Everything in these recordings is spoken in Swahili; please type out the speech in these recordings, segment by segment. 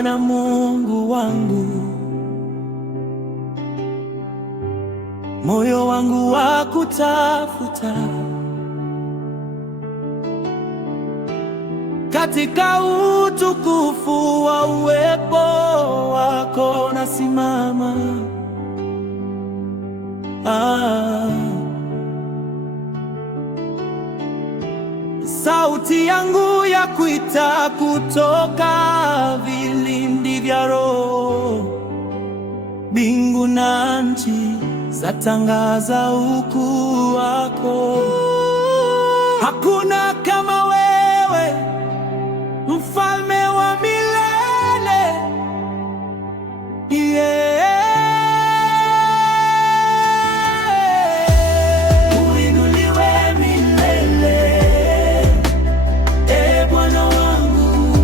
Bwana Mungu wangu, moyo wangu wakutafuta. Katika utukufu wa uwepo wako nasimama. Sauti yangu ya kuita kutoka vilindi vya roho. Mbingu na nchi zatangaza ukuu wako. Hakuna kama wewe, mfalme wa milele. Uinuliwe milele, e Bwana wangu,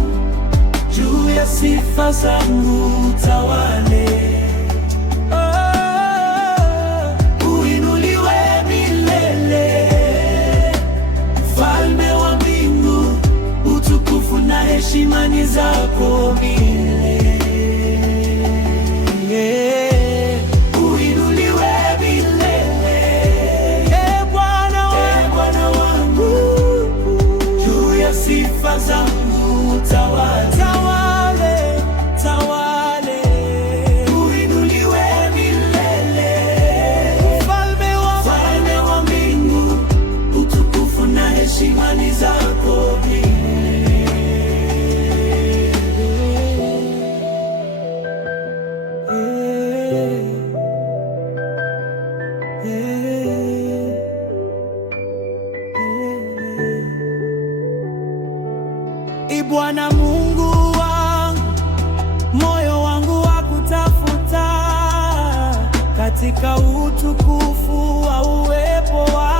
juu ya sifa zangu utawale. Heshima ni zako milele. Uinuliwe milele, e Bwana wangu, juu ya sifa zangu utawale. Tawale. Uinuliwe milele, mfalme wa mbingu, utukufu na heshima ni zako milele. Bwana Mungu wangu, moyo wangu wakutafuta. Katika utukufu wa uwepo wako